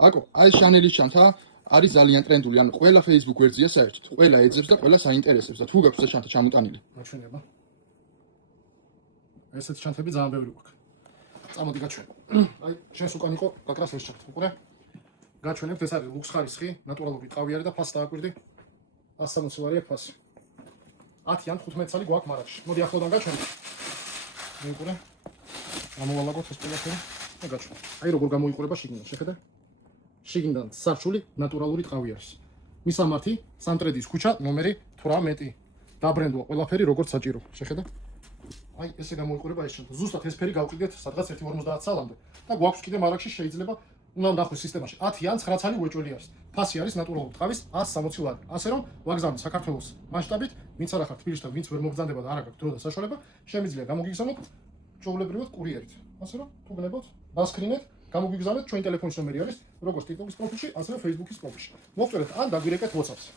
აკო, აი შანელის ჩანთა არის ძალიან ტრენდული, ანუ ყველა Facebook ვერძია საერთოდ, ყველა ეძებს და ყველა საინტერესებს და თუ გაქვს ეს ჩანთა ჩამოტანილი. გაჩვენება. ესეთი ჩანთები ძალიან ბევრი გვაქვს. წამოდი გაჩვენო. აი, შენს უკან იყო გაკრას ეს ჩანთა, უყურე? გაჩვენებთ, ეს არის ლუქს ხარისხი, ნატურალური ტყავი არის და ფასი დააკვირდი. 160 ლარი აქვს ფასი. 10 ან 15 წელი გვაქვს მარაგში. მოდი ახლოდან გაჩვენო. მეუყურე. ამოვალაგოთ ეს ყველაფერი და გაჩვენო. აი როგორ გამოიყურება შიგნიდან, შეხედე? შიგნიდან სარჩული ნატურალური ტყავი არის. მისამართი სამტრედის ქუჩა ნომერი 18. დაბრენდვა ყველაფერი როგორც საჭირო, შეხედე? აი ესე გამოიყურება ეს ჩანთა. ზუსტად ეს ფერი გავყიდეთ სადღაც 1.50 საათამდე და გვაქვს კიდე მარაგში შეიძლება უნდა ნახოს სისტემაში 10 ან 9 წელი უეჭველი არის. ფასი არის ნატურალური ტყავის 160 ლარი. ასე რომ ვაგზავნე საქართველოს მასშტაბით, ვინც არ ახარ თბილისში და ვინც ვერ მოგზანდება და არ აქვს დრო და საშუალება, შემიძლია გამოგიგზავნოთ ჩვეულებრივად კურიერით. ასე რომ თუ გნებოთ, დასკრინეთ, გამოგიგზავნეთ, ჩვენი ტელეფონის ნომერი არის როგორც TikTok-ის პროფილში, ასევე Facebook-ის პროფილში. მოგწერეთ ან დაგვირეკეთ WhatsApp-ზე.